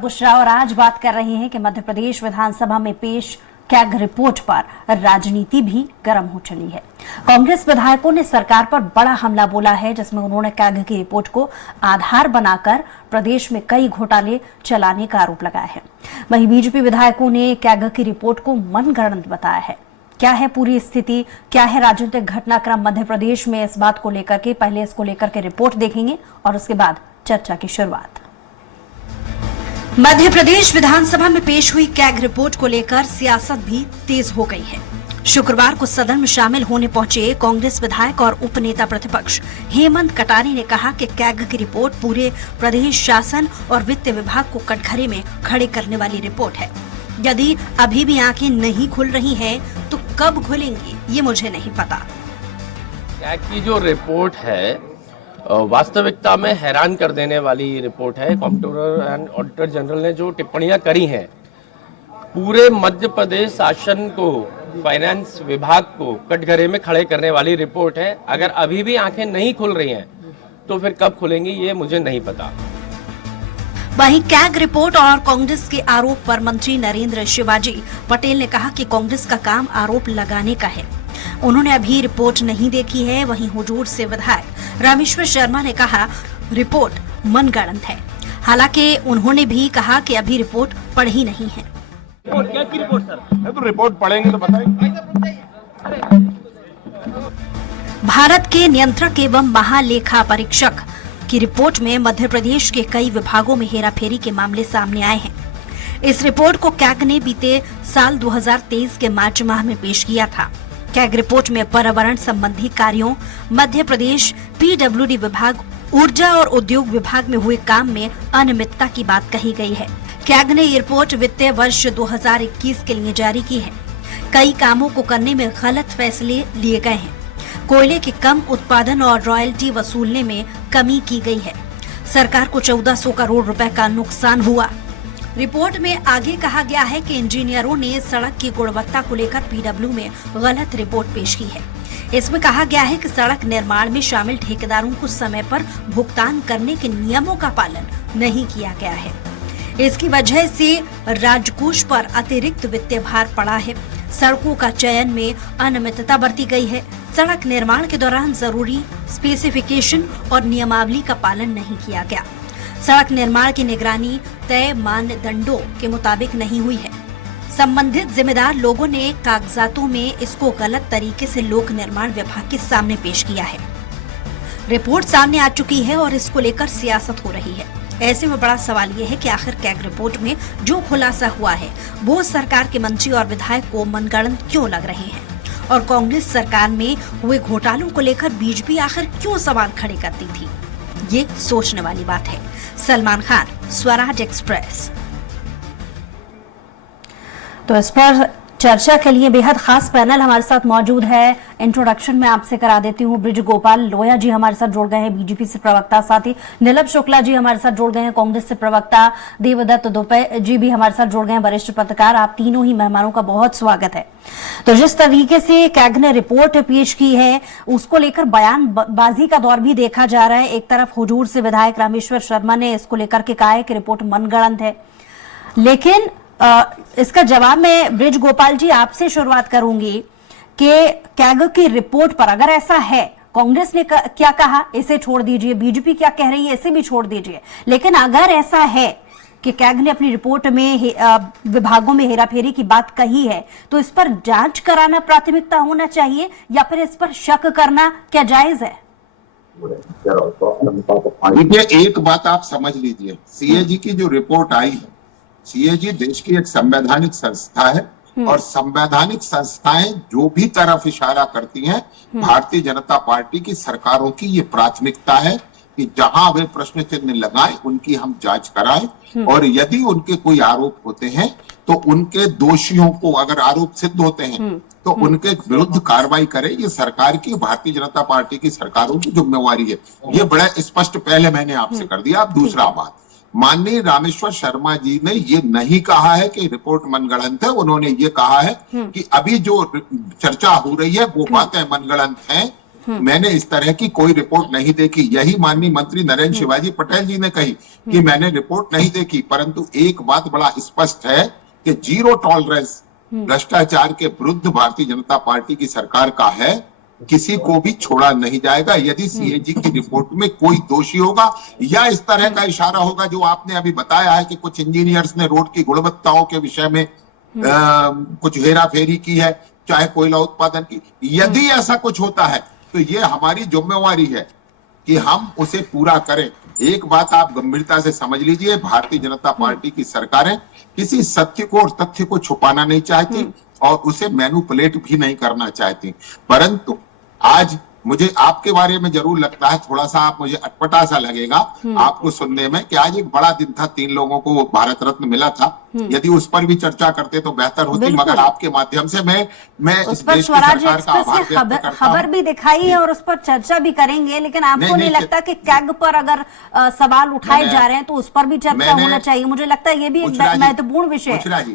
बुशरा और आज बात कर रहे हैं कि मध्य प्रदेश विधानसभा में पेश कैग रिपोर्ट पर राजनीति भी गर्म हो चली है। कांग्रेस विधायकों ने सरकार पर बड़ा हमला बोला है, जिसमें उन्होंने कैग की रिपोर्ट को आधार बनाकर प्रदेश में कई घोटाले चलाने का आरोप लगाया है। वहीं बीजेपी विधायकों ने कैग की रिपोर्ट को मनगढ़ंत बताया है। क्या है पूरी स्थिति, क्या है राजनीतिक घटनाक्रम मध्य प्रदेश में, इस बात को लेकर के पहले इसको लेकर के रिपोर्ट देखेंगे और उसके बाद चर्चा की शुरुआत। मध्य प्रदेश विधानसभा में पेश हुई कैग रिपोर्ट को लेकर सियासत भी तेज हो गई है। शुक्रवार को सदन में शामिल होने पहुंचे कांग्रेस विधायक और उपनेता प्रतिपक्ष हेमंत कटारे ने कहा कि कैग की रिपोर्ट पूरे प्रदेश शासन और वित्त विभाग को कटघरे में खड़े करने वाली रिपोर्ट है। यदि अभी भी आंखें नहीं खुल रही हैं, तो कब खुलेंगी ये मुझे नहीं पता। कैग की जो रिपोर्ट है वास्तविकता में हैरान कर देने वाली रिपोर्ट है। कंप्ट्रोलर एंड ऑडिटर जनरल ने जो टिप्पणियां करी हैं, पूरे मध्य प्रदेश शासन को, फाइनेंस विभाग को कटघरे में खड़े करने वाली रिपोर्ट है। अगर अभी भी आंखें नहीं खुल रही हैं, तो फिर कब खुलेंगी ये मुझे नहीं पता। वहीं कैग रिपोर्ट और कांग्रेस के आरोप पर मंत्री नरेंद्र शिवाजी पटेल ने कहा कि कांग्रेस का काम आरोप लगाने का है। उन्होंने अभी रिपोर्ट नहीं देखी है। वहीं हुजूर से विधायक रामेश्वर शर्मा ने कहा रिपोर्ट मनगढ़ंत है। हालांकि उन्होंने भी कहा कि अभी रिपोर्ट पढ़ी नहीं है। क्या की रिपोर्ट सर? तो रिपोर्ट पढ़ेंगे तो बताएंगे। भारत के नियंत्रक एवं महालेखा परीक्षक की रिपोर्ट में मध्य प्रदेश के कई विभागों में हेराफेरी के मामले सामने आए हैं। इस रिपोर्ट को कैग ने बीते साल 2023 के मार्च माह में पेश किया था। कैग रिपोर्ट में पर्यावरण संबंधी कार्यों, मध्य प्रदेश पीडब्ल्यूडी विभाग, ऊर्जा और उद्योग विभाग में हुए काम में अनियमितता की बात कही गई है। कैग ने ये रिपोर्ट वित्तीय वर्ष 2021 के लिए जारी की है। कई कामों को करने में गलत फैसले लिए गए हैं। कोयले के कम उत्पादन और रॉयल्टी वसूलने में कमी की गई है। सरकार को 1400 करोड़ रुपए का नुकसान हुआ। रिपोर्ट में आगे कहा गया है कि इंजीनियरों ने सड़क की गुणवत्ता को लेकर पीडब्ल्यू में गलत रिपोर्ट पेश की है। इसमें कहा गया है कि सड़क निर्माण में शामिल ठेकेदारों को समय पर भुगतान करने के नियमों का पालन नहीं किया गया है। इसकी वजह से राजकोष पर अतिरिक्त वित्तीय भार पड़ा है। सड़कों का चयन में अनियमितता बरती गई है। सड़क निर्माण के दौरान जरूरी स्पेसिफिकेशन और नियमावली का पालन नहीं किया गया। सड़क निर्माण की निगरानी तय मानदंडों के मुताबिक नहीं हुई है। संबंधित जिम्मेदार लोगों ने कागजातों में इसको गलत तरीके से लोक निर्माण विभाग के सामने पेश किया है। रिपोर्ट सामने आ चुकी है और इसको लेकर सियासत हो रही है। ऐसे में बड़ा सवाल ये है कि आखिर कैग रिपोर्ट में जो खुलासा हुआ है वो सरकार के मंत्री और विधायक को मनगढ़ंत क्यों लग रहे हैं, और कांग्रेस सरकार में हुए घोटालों को लेकर बीजेपी आखिर क्यों सवाल खड़े करती थी, ये सोचने वाली बात है। सलमान खान, स्वराज एक्सप्रेस। तो इस पर चर्चा के लिए बेहद खास पैनल हमारे साथ मौजूद है। इंट्रोडक्शन में आपसे करा देती हूँ। ब्रिज गोपाल लोया जी हमारे साथ जुड़ गए हैं, बीजेपी से प्रवक्ता। साथ ही नीलम शुक्ला जी हमारे साथ जुड़ गए हैं, कांग्रेस से प्रवक्ता। देवदत्त दुबे जी भी हमारे साथ जुड़ गए हैं, वरिष्ठ पत्रकार। आप तीनों ही मेहमानों का बहुत स्वागत है। तो जिस तरीके से कैग ने रिपोर्ट पेश की है, उसको लेकर बयानबाजी का दौर भी देखा जा रहा है। एक तरफ हुजूर से विधायक रामेश्वर शर्मा ने इसको लेकर के कहा है कि रिपोर्ट मनगढ़ंत है, लेकिन इसका जवाब मैं ब्रिज गोपाल जी आपसे शुरुआत करूंगी कि कैग की रिपोर्ट पर अगर ऐसा है, कांग्रेस ने क्या कहा इसे छोड़ दीजिए, बीजेपी क्या कह रही है इसे भी छोड़ दीजिए, लेकिन अगर ऐसा है कि कैग ने अपनी रिपोर्ट में विभागों में हेराफेरी की बात कही है, तो इस पर जांच कराना प्राथमिकता होना चाहिए या फिर इस पर शक करना क्या जायज है? देखिए, एक बात आप समझ लीजिए, सीएजी की जो रिपोर्ट आई है, सीएजी देश की एक संवैधानिक संस्था है और संवैधानिक संस्थाएं जो भी तरफ इशारा करती हैं, भारतीय जनता पार्टी की सरकारों की ये प्राथमिकता है कि जहां वे प्रश्न चिन्ह लगाएं उनकी हम जांच कराएं, और यदि उनके कोई आरोप होते हैं तो उनके दोषियों को, अगर आरोप सिद्ध होते हैं तो उनके विरुद्ध कार्रवाई करे। ये सरकार की, भारतीय जनता पार्टी की सरकारों की जिम्मेवारी है। ये बड़ा स्पष्ट पहले मैंने आपसे कर दिया। अब दूसरा बात, माननीय रामेश्वर शर्मा जी ने ये नहीं कहा है कि रिपोर्ट मनगढ़ंत है। उन्होंने ये कहा है कि अभी जो चर्चा हो रही है वो बातें मनगढ़ंत हैं। मैंने इस तरह की कोई रिपोर्ट नहीं देखी। यही माननीय मंत्री नरेंद्र शिवाजी पटेल जी ने कही कि मैंने रिपोर्ट नहीं देखी। परंतु एक बात बड़ा स्पष्ट है कि जीरो टॉलरेंस भ्रष्टाचार के विरुद्ध भारतीय जनता पार्टी की सरकार का है। किसी को भी छोड़ा नहीं जाएगा। यदि सीएजी की रिपोर्ट में कोई दोषी होगा या इस तरह का इशारा होगा जो आपने अभी बताया है कि कुछ इंजीनियर्स ने रोड की गुणवत्ताओं के विषय में कुछ हेराफेरी की है, चाहे कोयला उत्पादन की, यदि ऐसा कुछ होता है तो ये हमारी जिम्मेवारी है कि हम उसे पूरा करें। एक बात आप गंभीरता से समझ लीजिए, भारतीय जनता पार्टी की सरकारें किसी सत्य को और तथ्य को छुपाना नहीं चाहती और उसे मैनिपुलेट भी नहीं करना चाहती। परंतु आज मुझे आपके बारे में जरूर लगता है, थोड़ा सा आप मुझे अटपटा सा लगेगा आपको सुनने में, कि आज एक बड़ा दिन था, 3 लोगों को भारत रत्न मिला था। यदि उस पर भी चर्चा करते तो बेहतर होती, मगर आपके माध्यम से मैं उस पर स्वराज एक्सप्रेस ने खबर भी दिखाई है और उस पर चर्चा भी करेंगे। लेकिन आपको नहीं लगता कि कैग पर अगर सवाल उठाए जा रहे हैं तो उस पर भी चर्चा होना चाहिए? मुझे लगता है ये भी एक महत्वपूर्ण विषय है।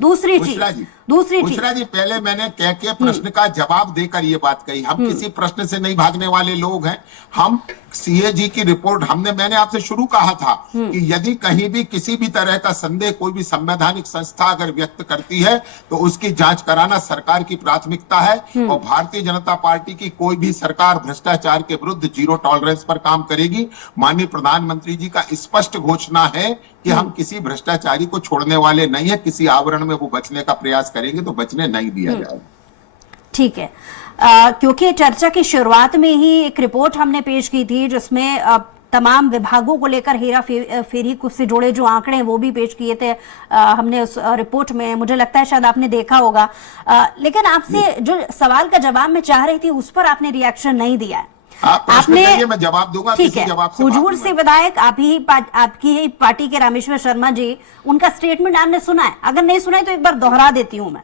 दूसरी चीज पहले मैंने कैग के प्रश्न का जवाब देकर ये बात कही, हम किसी प्रश्न से नहीं भागने वाले लोग हैं। हम सीएजी की रिपोर्ट मैंने आपसे शुरू कहा था कि यदि कहीं भी किसी भी तरह का संदेह कोई भी संवैधानिक संस्था अगर व्यक्त करती है तो उसकी जांच कराना सरकार की प्राथमिकता है। और भारतीय जनता पार्टी की कोई भी सरकार भ्रष्टाचार के विरुद्ध जीरो टॉलरेंस पर काम करेगी। माननीय प्रधानमंत्री जी का स्पष्ट घोषणा है कि हम किसी भ्रष्टाचारी को छोड़ने वाले नहीं है। किसी आवरण में वो बचने का प्रयास करेंगे तो बचने नहीं दिया जाएगा। ठीक है। क्योंकि चर्चा की शुरुआत में ही एक रिपोर्ट हमने पेश की थी जिसमें तमाम विभागों को लेकर हेरा फेरी से जुड़े जो आंकड़े हैं वो भी पेश किए थे हमने उस रिपोर्ट में। मुझे लगता है शायद आपने देखा होगा। लेकिन आपसे जो सवाल का जवाब मैं चाह रही थी उस पर आपने रिएक्शन नहीं दिया है। आपने मैं जवाब दूंगा। ठीक है। हुजूर से विधायक आपकी ही पार्टी के रामेश्वर शर्मा जी, उनका स्टेटमेंट आपने सुना है? अगर नहीं सुना है तो एक बार दोहरा देती हूं मैं।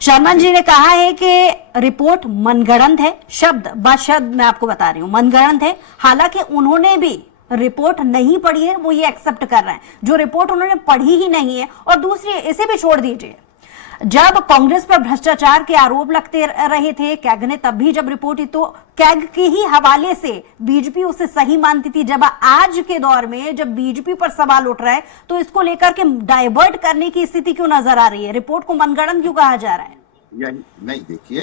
शर्मा जी ने कहा है कि रिपोर्ट मनगढ़ंत है, शब्द ब शब्द मैं आपको बता रही हूं, मनगढ़ंत है। हालांकि उन्होंने भी रिपोर्ट नहीं पढ़ी है, वो ये एक्सेप्ट कर रहे हैं। जो रिपोर्ट उन्होंने पढ़ी ही नहीं है। और दूसरी, इसे भी छोड़ दीजिए, जब कांग्रेस पर भ्रष्टाचार के आरोप लगते रहे थे कैग ने, तब भी जब रिपोर्ट ही तो कैग के ही हवाले से बीजेपी उसे सही मानती थी। जब आज के दौर में जब बीजेपी पर सवाल उठ रहा है तो इसको लेकर के डाइवर्ट करने की स्थिति क्यों नजर आ रही है? रिपोर्ट को मनगढ़ंत क्यों कहा जा रहा है? नहीं, देखिए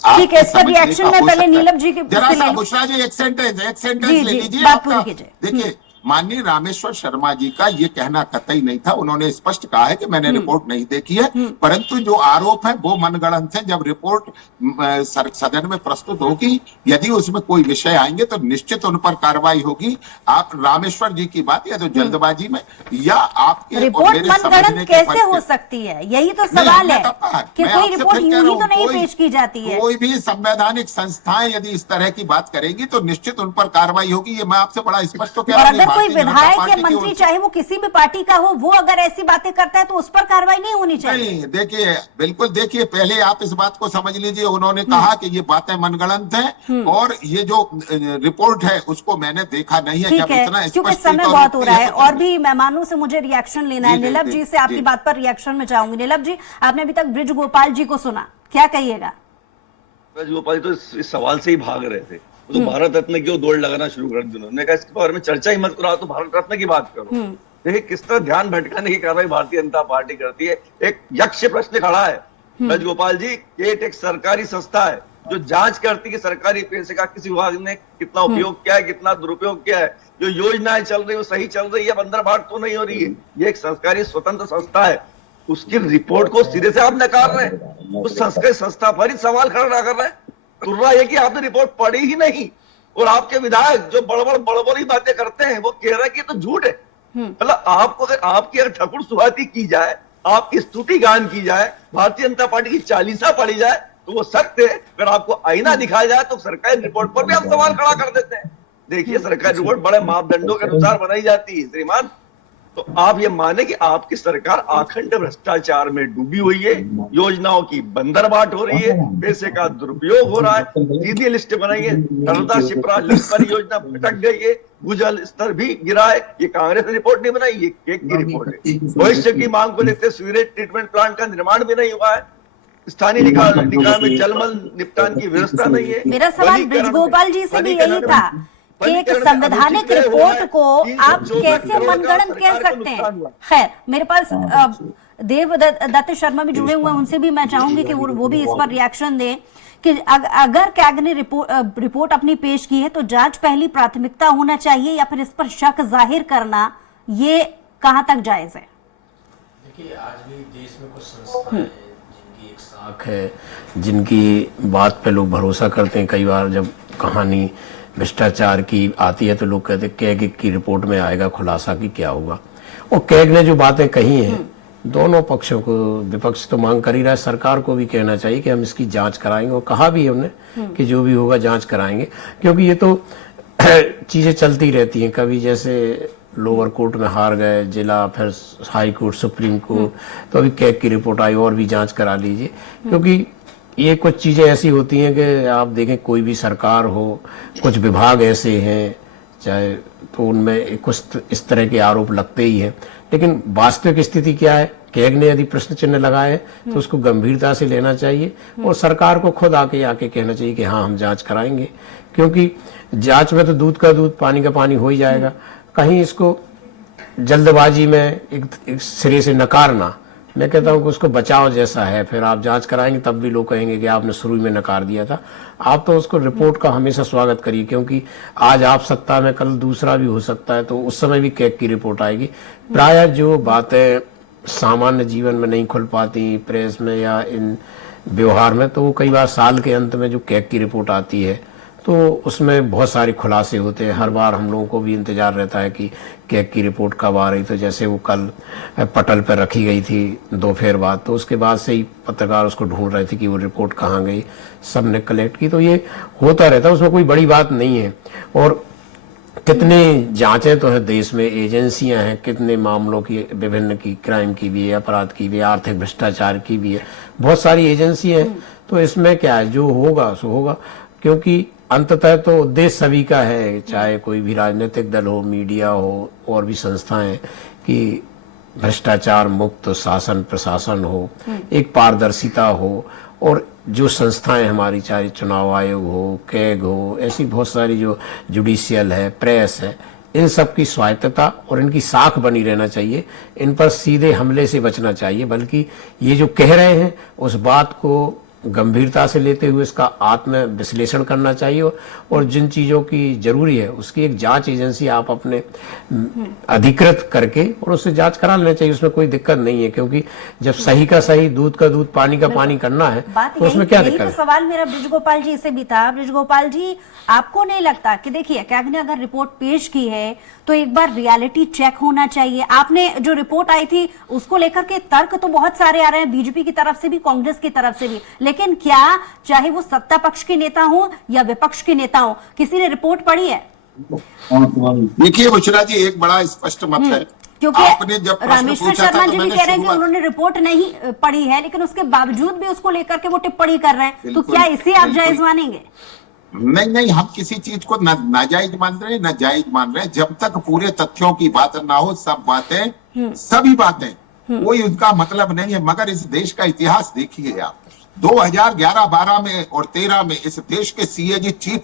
ठीक है, इसका रिएक्शन मैं पहले नीलम जी के बुशरा जी एक सेंटेंस ले लीजिए। बात पूरी कीजिए। देखिए, माननीय रामेश्वर शर्मा जी का ये कहना कतई नहीं था। उन्होंने स्पष्ट कहा है कि मैंने रिपोर्ट नहीं देखी है, परंतु जो आरोप है वो मनगढ़ंत है। जब रिपोर्ट सदन में प्रस्तुत होगी, यदि उसमें कोई विषय आएंगे तो निश्चित उन पर कार्रवाई होगी। आप रामेश्वर जी की बात या तो जल्दबाजी में या आपके रिपोर्ट मनगढ़ंत कैसे हो सकती है? यही तो सवाल है कि कोई रिपोर्ट यूं ही तो नहीं पेश की जाती है। कोई भी संवैधानिक संस्थाएं यदि इस तरह की बात करेंगी तो निश्चित उन पर कार्रवाई होगी। ये मैं आपसे बड़ा स्पष्ट तो कह रहा हूं। कोई विधायक या मंत्री, चाहे वो किसी भी पार्टी का हो, वो अगर ऐसी बातें करता है तो उस पर कार्रवाई नहीं होनी चाहिए। नहीं, देखिए, बिल्कुल देखिए, पहले आप इस बात को समझ लीजिए। उन्होंने कहा कि ये बातें मनगढ़ंत हैं और ये जो रिपोर्ट है उसको मैंने देखा नहीं है। ठीक है, क्योंकि समय बहुत हो रहा है और भी मेहमानों से मुझे रिएक्शन लेना है। नीलम जी से आपकी बात पर रिएक्शन में चाहूंगी। नीलम जी, आपने अभी तक ब्रिज गोपाल जी को सुना, क्या कहिएगा? ब्रिज गोपाल तो इस सवाल से ही भाग रहे थे। तो भारत रत्न की दौड़ लगाना शुरू कर दी उन्होंने। कहा इसके बारे में चर्चा ही मत करो, तो भारत रत्न की बात करो। देखिए किस तरह ध्यान भटकाने की कार्रवाई भारतीय जनता पार्टी करती है। एक यक्ष प्रश्न खड़ा है ब्रिज गोपाल जी, गेट एक सरकारी संस्था है जो जांच करती है कि सरकारी पैसे का किसी विभाग ने कितना उपयोग किया है, कितना दुरुपयोग किया है, जो योजनाएं चल रही है वो सही चल रही है, अंदर बाहर तो नहीं हो रही है। ये एक सरकारी स्वतंत्र संस्था है, उसकी रिपोर्ट को सिरे से आप नकार रहे हैं। उस सरकारी संस्था पर ही सवाल खड़ा कर रहे हैं। तुर्रा है कि आपने रिपोर्ट पढ़ी ही नहीं और आपके विधायक जो बड़बड़ी बातें करते हैं वो कह रहे हैं कि तो झूठ है। मतलब आपको अगर आपकी अगर ठकुर सुहाती की जाए, आपकी स्तुति गान की जाए, भारतीय जनता पार्टी की चालीसा पढ़ी जाए तो वो सत्य है। अगर आपको आईना दिखाया जाए तो सरकारी रिपोर्ट पर भी हम सवाल खड़ा कर देते हैं। देखिए सरकारी रिपोर्ट बड़े मापदंडों के अनुसार बनाई जाती है श्रीमान। तो आप ये माने कि आपकी सरकार अखंड भ्रष्टाचार में डूबी हुई है, योजनाओं की बंदरबाट हो रही है, पैसे का दुरुपयोग हो रहा है, सीधी लिस्ट बनाई है, नर्मदा शिप्रा लिस्ट परियोजना भटक गई है, भूजल स्तर भी गिरा है। ये कांग्रेस ने रिपोर्ट नहीं बनाई, ये केक की रिपोर्ट है। भविष्य की मांग को लेकर सीवरेज ट्रीटमेंट प्लांट का निर्माण भी नहीं हुआ है, स्थानीय निकाय में जलमल निपटान की व्यवस्था नहीं है। मेरा सवाल ब्रिजगोपाल जी से भी यही था कि एक संवैधानिक रिपोर्ट को आप कैसे मनगढ़ंत कह सकते हैं। खैर, मेरे पास देवदत्त शर्मा भी जुड़े हुए हैं, उनसे भी मैं चाहूंगी कि वो भी इस पर रिएक्शन दें कि अगर कैग ने रिपोर्ट अपनी पेश की है तो जांच पहली प्राथमिकता होना चाहिए या फिर इस पर शक जाहिर करना ये कहां तक जायज है? देखिए, आज भी देश में कुछ संस्थाएं हैं जिनकी एक साख है, जिनकी बात पे लोग भरोसा करते हैं। कई बार जब कहानी भ्रष्टाचार की आती है तो लोग कहते हैं कैग की रिपोर्ट में आएगा खुलासा कि क्या होगा। और कैग ने जो बातें कही हैं, दोनों पक्षों को, विपक्ष तो मांग कर ही रहा है, सरकार को भी कहना चाहिए कि हम इसकी जांच कराएंगे, और कहा भी है उन्होंने कि जो भी होगा जांच कराएंगे, क्योंकि ये तो चीजें चलती रहती हैं। कभी जैसे लोअर कोर्ट में हार गए जिला, फिर हाई कोर्ट, सुप्रीम कोर्ट, तो अभी कैग की रिपोर्ट आई और भी जांच करा लीजिए, क्योंकि ये कुछ चीजें ऐसी होती हैं कि आप देखें कोई भी सरकार हो, कुछ विभाग ऐसे हैं चाहे, तो उनमें कुछ इस तरह के आरोप लगते ही हैं। लेकिन वास्तविक स्थिति क्या है? कैग ने यदि प्रश्न चिन्ह लगाए हैं तो उसको गंभीरता से लेना चाहिए और सरकार को खुद आके कहना चाहिए कि हाँ हम जांच कराएंगे, क्योंकि जांच में तो दूध का दूध पानी का पानी हो ही जाएगा। कहीं इसको जल्दबाजी में एक सिरे से नकारना, मैं कहता हूँ कि उसको बचाव जैसा है। फिर आप जांच कराएंगे तब भी लोग कहेंगे कि आपने शुरू में नकार दिया था। आप तो उसको रिपोर्ट का हमेशा स्वागत करिए, क्योंकि आज आप सत्ता में, कल दूसरा भी हो सकता है, तो उस समय भी कैग की रिपोर्ट आएगी। प्रायः जो बातें सामान्य जीवन में नहीं खुल पाती प्रेस में या इन व्यवहार में, तो वो कई बार साल के अंत में जो कैग की रिपोर्ट आती है तो उसमें बहुत सारे खुलासे होते हैं। हर बार हम लोगों को भी इंतजार रहता है कि कैग की रिपोर्ट कब आ रही। तो जैसे वो कल पटल पर रखी गई थी दोपहर बाद, तो उसके बाद से ही पत्रकार उसको ढूंढ रहे थे कि वो रिपोर्ट कहाँ गई, सब ने कलेक्ट की। तो ये होता रहता है, उसमें कोई बड़ी बात नहीं है। और कितने जांचें तो है देश में, एजेंसियां हैं, कितने मामलों की, विभिन्न की, क्राइम की भी है, अपराध की भी है, आर्थिक भ्रष्टाचार की भी है, बहुत सारी एजेंसियां हैं। तो इसमें क्या है, जो होगा सो होगा, क्योंकि अंततः तो उद्देश्य सभी का है, चाहे कोई भी राजनीतिक दल हो, मीडिया हो और भी संस्थाएं, कि भ्रष्टाचार मुक्त शासन प्रशासन हो, एक पारदर्शिता हो। और जो संस्थाएं हमारी, चाहे चुनाव आयोग हो, कैग हो, ऐसी बहुत सारी जो जुडिशियल है, प्रेस है, इन सब की स्वायत्तता और इनकी साख बनी रहना चाहिए। इन पर सीधे हमले से बचना चाहिए, बल्कि ये जो कह रहे हैं उस बात को गंभीरता से लेते हुए इसका आत्म विश्लेषण करना चाहिए, और जिन चीजों की जरूरी है उसकी एक जांच एजेंसी आप अपने अधिकृत करके और उससे जांच करा लेना चाहिए। उसमें कोई दिक्कत नहीं है, क्योंकि जब सही का सही, दूध का दूध, पानी का पानी करना है तो उसमें क्या दिक्कत है? सवाल मेरा ब्रिजगोपाल जी से भी था। ब्रिजगोपाल जी, आपको नहीं लगता कि देखिए कैग ने अगर रिपोर्ट पेश की है तो एक बार रियलिटी चेक होना चाहिए? आपने जो रिपोर्ट आई थी उसको लेकर के तर्क तो बहुत सारे आ रहे हैं, बीजेपी की तरफ से भी, कांग्रेस की तरफ से भी, लेकिन क्या चाहे वो सत्ता पक्ष के नेता हो या विपक्ष के नेता हो, किसी ने रिपोर्ट पढ़ी है? देखिए बुशरा जी, एक बड़ा स्पष्ट मत है, क्योंकि आपने जब रामेश्वर शर्मा जी भी कह रहे हैं कि उन्होंने रिपोर्ट नहीं पढ़ी है, लेकिन उसके बावजूद भी उसको लेकर के वो टिप्पणी कर रहे हैं, तो क्या इसे आप जायज मानेंगे? नहीं, हम किसी चीज को नाजायज मान रहे हैं, न जायज मान रहे हैं। जब तक पूरे तथ्यों की बात ना हो, सब बातें, सभी बातें, कोई उनका मतलब नहीं है। मगर इस देश का इतिहास देखिए आप, 2011-12 में और 13 में इस देश के सीएजी चीफ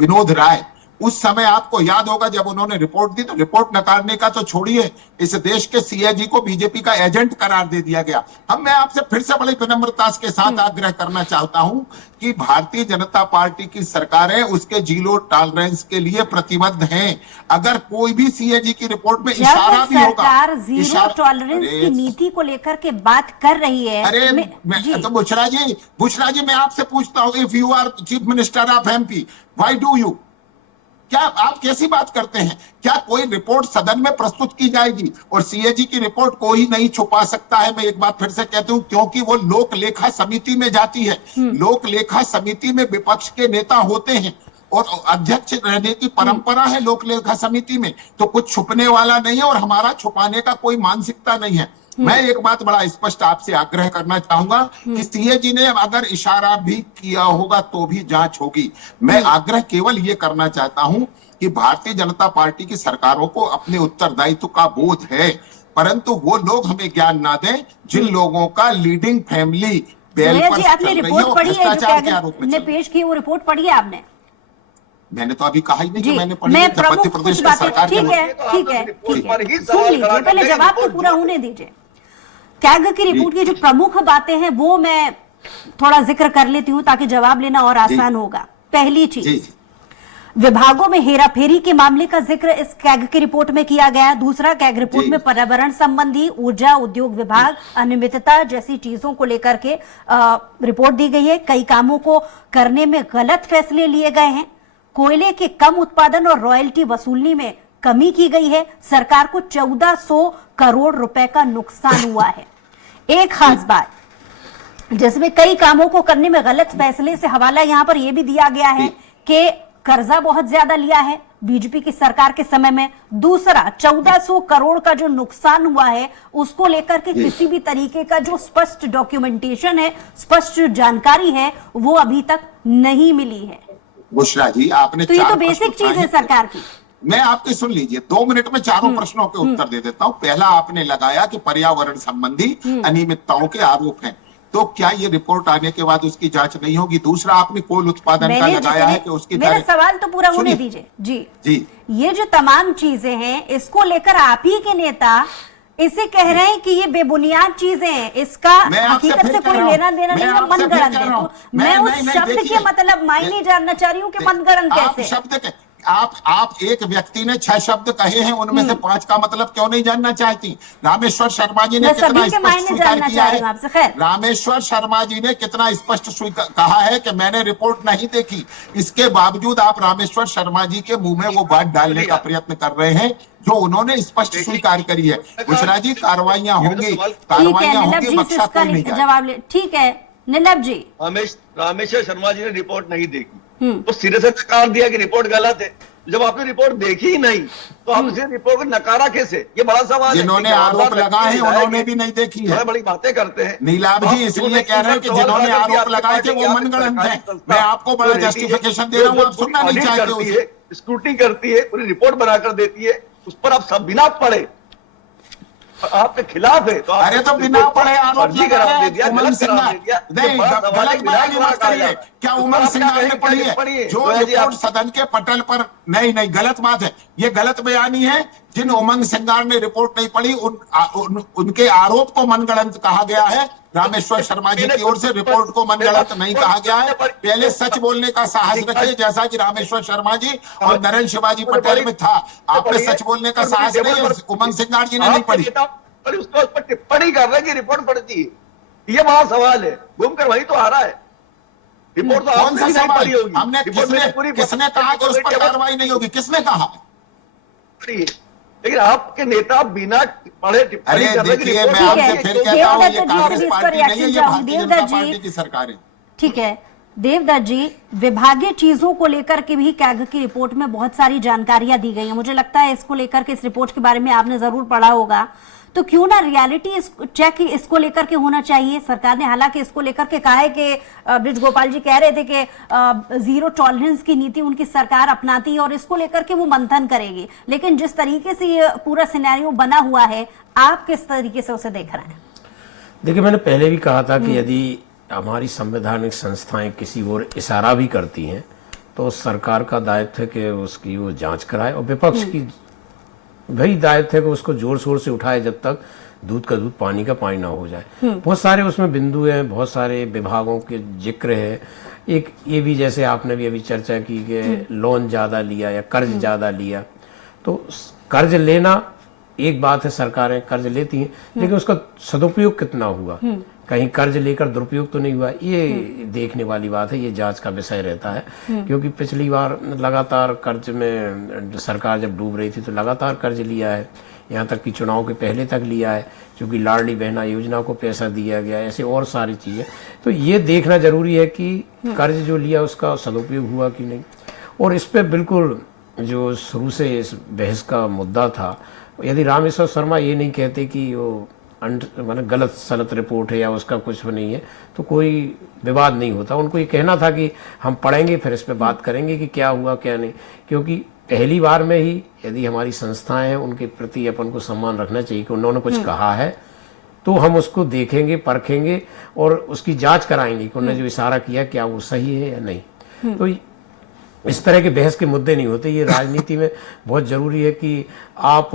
विनोद राय, उस समय आपको याद होगा जब उन्होंने रिपोर्ट दी तो रिपोर्ट नकारने का तो छोड़िए, इस देश के सीएजी को बीजेपी का एजेंट करार दे दिया गया। मैं आपसे फिर से बड़ी विनम्रता के साथ आग्रह करना चाहता हूं कि भारतीय जनता पार्टी की सरकारें उसके जीरो टॉलरेंस के लिए प्रतिबद्ध हैं। अगर कोई भी सीएजी की रिपोर्ट में इशारा भी होगा, सरकार जीरो टॉलरेंस की नीति को लेकर के बात कर रही है। अरे तो बुशरा जी मैं आपसे पूछता हूं, if you are chief minister of MP, why do you, क्या आप कैसी बात करते हैं? क्या कोई रिपोर्ट सदन में प्रस्तुत की जाएगी और सीएजी की रिपोर्ट कोई नहीं छुपा सकता है? मैं एक बात फिर से कहती हूं, क्योंकि वो लोक लेखा समिति में जाती है। लोक लेखा समिति में विपक्ष के नेता होते हैं और अध्यक्ष रहने की परंपरा है लोक लेखा समिति में, तो कुछ छुपने वाला नहीं है और हमारा छुपाने का कोई मानसिकता नहीं है। मैं एक बात बड़ा स्पष्ट आपसे आग्रह करना चाहूंगा कि सीए जी ने अगर इशारा भी किया होगा तो भी जांच होगी। मैं आग्रह केवल ये करना चाहता हूं कि भारतीय जनता पार्टी की सरकारों को अपने उत्तरदायित्व का बोध है, परंतु वो लोग हमें ज्ञान ना दें जिन लोगों का लीडिंग फैमिली बेल पर जी, आपने चल रही है रिपोर्ट और पढ़ी है जो भ्रष्टाचार के आरोप में ने चल रही है। पेश की, वो रिपोर्ट पढ़ी है आपने? मैंने तो अभी कहा ही नहीं कि जी, मैंने पढ़ी मैं है। जब प्रमुख मध्य कुछ प्रदेश की बातें, सरकार ठीक है, तो आप ठीक तो है, रिपोर्ट ठीक पर ही है, सवाल सुन लीजिए, करा पहले करते हैं, जवाब तो रिपोर्ट पूरा जो- होने दीजिए। कैग की रिपोर्ट की जो प्रमुख बातें हैं वो मैं थोड़ा जिक्र कर लेती हूँ ताकि जवाब लेना और आसान होगा। पहली जी, चीज, विभागों में हेराफेरी के मामले का जिक्र इस कैग की रिपोर्ट में किया गया है। दूसरा, कैग रिपोर्ट जी। में पर्यावरण संबंधी, ऊर्जा उद्योग विभाग, अनियमितता जैसी चीजों को लेकर के रिपोर्ट दी गई है। कई कामों को करने में गलत फैसले लिए गए हैं। कोयले के कम उत्पादन और रॉयल्टी वसूलने में कमी की गई है। सरकार को 1400 करोड़ रुपए का नुकसान हुआ है। एक खास बात जिसमें कई कामों को करने में गलत फैसले से हवाला यहां पर यह भी दिया गया है कि कर्जा बहुत ज्यादा लिया है बीजेपी की सरकार के समय में। दूसरा, 1400 करोड़ का जो नुकसान हुआ है उसको लेकर के किसी भी तरीके का जो स्पष्ट डॉक्यूमेंटेशन है, स्पष्ट जानकारी है, वो अभी तक नहीं मिली है। बुशरा जी, आपने तो ये तो 4 बेसिक प्रश्न चीज है उठाए। सरकार की। मैं आपके सुन लीजिए, 2 मिनट में चारों प्रश्नों के उत्तर दे देता हूं। पहला आपने लगाया कि पर्यावरण संबंधी अनियमितताओं के आरोप हैं, तो क्या ये रिपोर्ट आने के बाद उसकी जांच नहीं होगी? दूसरा, आपने कोल उत्पादन का लगाया है कि उसकी मेरा सवाल तो पूरा होने सुनिए। दीजिए जी। जी, ये जो तमाम चीजें हैं इसको लेकर आप ही के नेता इसे कह रहे हैं कि ये बेबुनियाद चीजें हैं, इसका मैं आपसे हकीकत फिर से कह कोई रहा हूं। लेना देना मैं नहीं है, आपसे फिर मनगढ़ंत कह है। रहा हूं। तो मैं उस नहीं, शब्द के देखिए, मतलब मायने जानना चाह रही हूँ कि मनगढ़ंत आप कैसे? शब्द के आप एक व्यक्ति ने 6 शब्द कहे हैं, उनमें से 5 का मतलब क्यों नहीं जानना चाहती? रामेश्वर शर्मा जी ने मैं कितना सभी के स्पष्ट मायने स्वीकार जानना किया चाह रही है। हूँ आपसे। खैर, रामेश्वर शर्मा जी ने कितना स्पष्ट कहा है कि मैंने रिपोर्ट नहीं देखी। इसके बावजूद आप रामेश्वर शर्मा जी के मुंह में वो बात डालने का प्रयत्न कर रहे हैं जो उन्होंने स्पष्ट स्वीकार करी है। बुशरा जी, कार्रवाइयां होंगी, ठीक है, कार्रवाइयां नीलम होंगी, जी से बख्शा इसका कोई नहीं जाएगा। जवाब ले। ठीक है नीलम जी, रामेश्वर शर्मा जी ने रिपोर्ट नहीं देखी तो सिरे से नकार दिया कि रिपोर्ट गलत है। जब आपने रिपोर्ट देखी ही नहीं तो आप इसे रिपोर्ट को नकारा कैसे? ये बड़ा सवाल है। जिन्होंने आरोप लगाए हैं उन्होंने भी नहीं देखी है। बड़ी बातें करते हैं नीलाभ जी इसलिए कह रहे हैं कि जिन्होंने आरोप लगाए थे वो मनगढ़ंत हैं। मैं आपको बड़ा जस्टिफिकेशन दे रहा हूँ, आप सुनना नहीं चाहते उसे। स्क्रूटनी करती है, पूरी रिपोर्ट बनाकर देती है, उस पर आप सब बिना पढ़े आपके खिलाफ है तो अरे तो बिना पढ़े आरोप फर्जी करार दे दिया, उमंग गलत करार सिंगार दे दिया। नहीं, गलत बयान मत करिए। क्या उमंग सिंगार ने पढ़ी है? जो रिपोर्ट सदन के पटल पर, नहीं गलत बात है, ये गलत बयानी है। जिन उमंग सिंगार ने रिपोर्ट नहीं पढ़ी उनके आरोप को मनगढ़ंत कहा गया है। रामेश्वर शर्मा जी की ओर से रिपोर्ट को मनगढ़ंत नहीं कहा गया है। पहले सच बोलने का साहस रखिए, जैसा कि रामेश्वर शर्मा जी और नरेंद्र शिवाजी पटेल में था। आपने सच बोलने का साहस नहीं है, उमंग सिंगार जी ने नहीं पढ़ी। उसको उस पर टिप्पणी कर रहे हैं कि रिपोर्ट पढ़ती है, ये बड़ा सवाल है। घूम कर वही तो आ रहा है। रिपोर्ट तो कौन सा आपने नहीं पढ़ी सवाल? होगी। हमने किसने कहा कि उस पर कार्रवाई नहीं होगी? किसने कहा? लेकिन आपके नेता बिना पढ़े टिप्पणी अरे कर रहे हैं कि देखिए, मैं रिपोर्ट आपसे फिर कहता हूँ, ये कांग्रेस इस पर पार्टी नहीं है, reaction ये चाहूंगी। भारतीय देवदत्त जनता जी, पार्टी की सरकार है। ठीक है देवदत्त जी, विभागीय चीजों को लेकर के भी कैग की रिपोर्ट में बहुत सारी जानकारियां दी गई हैं। मुझे लगता है इसको लेकर के, इस रिपोर्ट के बारे में आपने जरूर पढ़ा होगा, तो क्यों ना रियलिटी चेक इसको लेकर के होना चाहिए। सरकार ने हालांकि इसको लेकर के कहा है कि ब्रिज गोपाल जी कह रहे थे कि जीरो टॉलरेंस की नीति उनकी सरकार अपनाती है और इसको लेकर के वो मंथन करेगी। लेकिन जिस तरीके से ये पूरा सिनेरियो बना हुआ है, आप किस तरीके से उसे देख रहे हैं? देखिए, मैंने पहले भी कहा था कि यदि हमारी संवैधानिक संस्थाएं किसी ओर इशारा भी करती हैं तो सरकार का दायित्व है कि उसकी वो जांच कराए, और विपक्ष की वही दायित्व है कि उसको जोर शोर से उठाए जब तक दूध का दूध पानी का पानी ना हो जाए। बहुत सारे उसमें बिंदु हैं, बहुत सारे विभागों के जिक्र है। एक ये भी, जैसे आपने भी अभी चर्चा की कि लोन ज़्यादा लिया या कर्ज ज़्यादा लिया, तो कर्ज लेना एक बात है, सरकारें कर्ज लेती हैं, लेकिन उसका सदुपयोग कितना हुआ, कहीं कर्ज लेकर दुरुपयोग तो नहीं हुआ, ये देखने वाली बात है। ये जांच का विषय रहता है, क्योंकि पिछली बार लगातार कर्ज में सरकार जब डूब रही थी तो लगातार कर्ज लिया है, यहाँ तक कि चुनाव के पहले तक लिया है, क्योंकि लाडली बहना योजना को पैसा दिया गया, ऐसे और सारी चीज़ें। तो ये देखना जरूरी है कि कर्ज जो लिया उसका सदुपयोग हुआ कि नहीं। और इस पे बिल्कुल जो शुरू से इस बहस का मुद्दा था, यदि रामेश्वर शर्मा ये नहीं कहते कि वो माने गलत सलत रिपोर्ट है या उसका कुछ नहीं है, तो कोई विवाद नहीं होता। उनको ये कहना था कि हम पढ़ेंगे फिर इस पे बात करेंगे कि क्या हुआ क्या नहीं, क्योंकि पहली बार में ही यदि हमारी संस्थाएं हैं उनके प्रति अपन को सम्मान रखना चाहिए कि उन्होंने कुछ कहा है तो हम उसको देखेंगे, परखेंगे और उसकी जांच कराएंगे कि उन्होंने जो इशारा किया क्या वो सही है या नहीं। तो इस तरह के बहस के मुद्दे नहीं होते। ये राजनीति में बहुत जरूरी है कि आप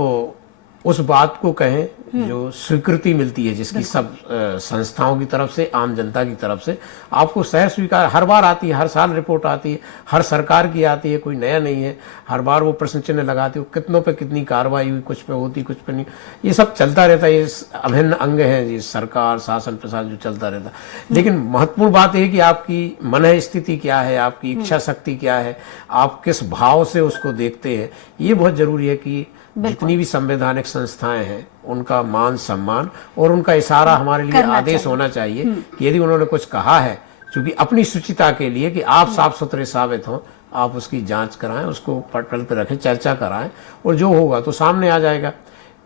उस बात को कहें जो स्वीकृति मिलती है, जिसकी सब संस्थाओं की तरफ से, आम जनता की तरफ से आपको सह स्वीकार हर बार आती है, हर साल रिपोर्ट आती है, हर सरकार की आती है, कोई नया नहीं है। हर बार वो प्रश्न चिन्ह लगाते हो कितनों पे कितनी कार्रवाई हुई, कुछ पे होती कुछ पे नहीं, ये सब चलता रहता है। ये अभिन्न अंग है ये सरकार शासन प्रशासन जो चलता रहता है। लेकिन महत्वपूर्ण बात है कि आपकी मन स्थिति क्या है, आपकी इच्छा शक्ति क्या है, आप किस भाव से उसको देखते हैं। ये बहुत जरूरी है कि जितनी भी संवैधानिक संस्थाएं हैं उनका मान सम्मान और उनका इशारा हमारे लिए आदेश होना चाहिए कि यदि उन्होंने कुछ कहा है, क्योंकि अपनी शुचिता के लिए कि आप साफ सुथरे साबित हों, आप उसकी जांच कराएं, उसको पटल पर रखें, चर्चा कराएं और जो होगा तो सामने आ जाएगा।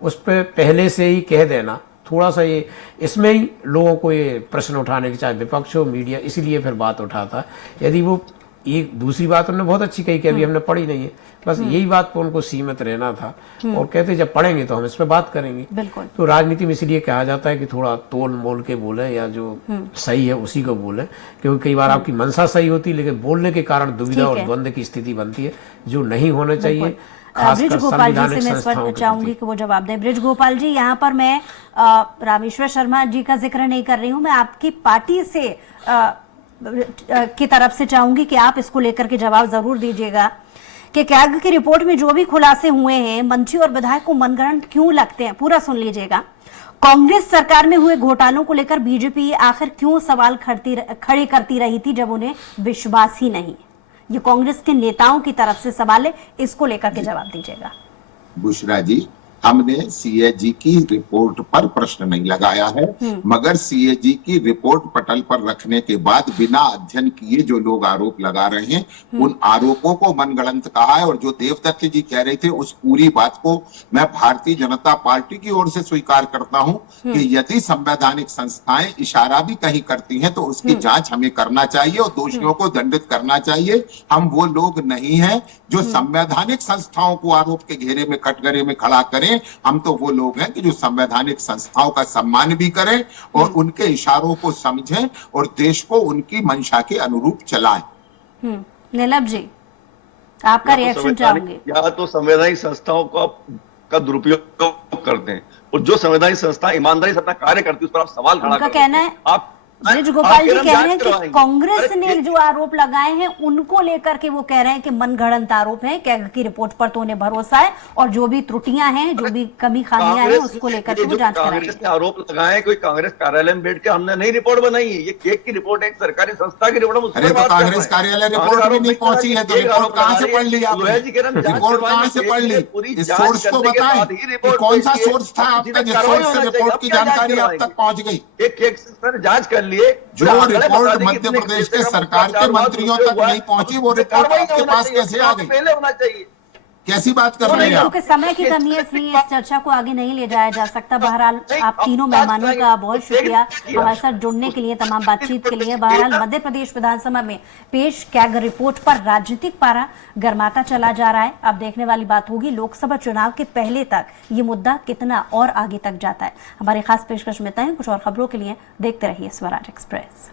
उस पर पहले से ही कह देना थोड़ा सा ये इसमें ही लोगों को ये प्रश्न उठाने की, चाहे विपक्ष हो मीडिया, इसीलिए फिर बात उठाता है। यदि वो एक दूसरी बात उन्होंने बहुत अच्छी कही कि अभी हमने पढ़ी नहीं है, बस यही बात पर उनको सीमित रहना था और कहते जब पढ़ेंगे तो हम इस पे बात करेंगे। बिल्कुल। तो राजनीति में इसलिए कहा जाता है कि थोड़ा तोल मोल के बोले या जो सही है उसी को बोले, क्योंकि कई बार आपकी मंशा सही होती है लेकिन बोलने के कारण दुविधा और द्वंद्व की स्थिति बनती है जो नहीं होना चाहिए। ब्रिज गोपाल जी से मैं इस पर चाहूंगी कि वो जवाब दें। ब्रिज गोपाल जी, यहाँ पर मैं रामेश्वर शर्मा जी का जिक्र नहीं कर रही हूँ, मैं आपकी पार्टी से की तरफ से चाहूंगी कि आप इसको लेकर के जवाब जरूर दीजिएगा कि कैग की रिपोर्ट में जो भी खुलासे हुए हैं मंत्री और विधायक को मनगढ़ंत क्यों लगते हैं। पूरा सुन लीजिएगा। कांग्रेस सरकार में हुए घोटालों को लेकर बीजेपी आखिर क्यों सवाल खड़े करती रही थी जब उन्हें विश्वास ही नहीं। ये कांग्रेस के नेताओं की तरफ से सवाल है, इसको लेकर के जवाब दीजिएगा। बुशरा जी, हमने सीएजी की रिपोर्ट पर प्रश्न नहीं लगाया है, मगर सीएजी की रिपोर्ट पटल पर रखने के बाद बिना अध्ययन किए जो लोग आरोप लगा रहे हैं उन आरोपों को मनगढ़ंत कहा है। और जो देवदत्त जी कह रहे थे उस पूरी बात को मैं भारतीय जनता पार्टी की ओर से स्वीकार करता हूं कि यदि संवैधानिक संस्थाएं इशारा भी कहीं करती हैं तो उसकी जांच हमें करना चाहिए और दोषियों को दंडित करना चाहिए। हम वो लोग नहीं हैं जो संवैधानिक संस्थाओं को आरोप के घेरे में कटघरे में खड़ा करें। हम तो वो लोग हैं कि जो संवैधानिक संस्थाओं का सम्मान भी करें और उनके इशारों को समझें और देश को उनकी मंशा के अनुरूप चलाएं। नीलम जी, आपका रिएक्शन चाहूंगी। या तो संवैधानिक संस्थाओं का दुरुपयोग करते हैं और जो संवैधानिक संस्था ईमानदारी से अपना कार्य करती है उस पर आप सवाल खड़ा करते हैं। कहना है आप ब्रिज गोपाल जी कह रहे हैं कि कांग्रेस ने जो आरोप लगाए हैं उनको लेकर के वो कह रहे हैं कि मनगढ़ंत आरोप है, कैग की रिपोर्ट पर तो उन्हें भरोसा है और जो भी त्रुटियां हैं, जो भी कमी खामियां हैं उसको लेकर के वो जांच कराएंगे। कांग्रेस ने आरोप लगाए, कोई कांग्रेस कार्यालय में बैठ के हमने नई रिपोर्ट बनाई है, ये कैग की रिपोर्ट है, एक सरकारी संस्था की रिपोर्ट। अरे तो कांग्रेस कार्यालय रिपोर्ट भी नहीं पहुंची है तो रिपोर्ट कहां से पढ़ ली आपने? रिपोर्ट कहां से पढ़ ली? इस सोर्स को बताएं, कौन सा सोर्स था आपका जिस सोर्स से रिपोर्ट की जानकारी आप तक पहुंच गई? एक जांच कर लिए, जो रिपोर्ट मध्य प्रदेश के सरकार के मंत्रियों तक नहीं पहुंची, वो रिपोर्ट आपके पास कैसे आ गई? पहले होना चाहिए। कैसी बात कर रहे हैं आप? क्योंकि समय की कमी है इसलिए इस चर्चा को आगे नहीं ले जाया जा सकता। बहरहाल आप तीनों मेहमानों का बहुत शुक्रिया हमारे साथ जुड़ने के लिए, तमाम बातचीत के लिए। बहरहाल मध्य प्रदेश विधानसभा में पेश कैग रिपोर्ट पर राजनीतिक पारा गर्माता चला जा रहा है। अब देखने वाली बात होगी लोकसभा चुनाव के पहले तक ये मुद्दा कितना और आगे तक जाता है। हमारी खास पेशकश में तय कुछ और खबरों के लिए देखते रहिए स्वराज एक्सप्रेस।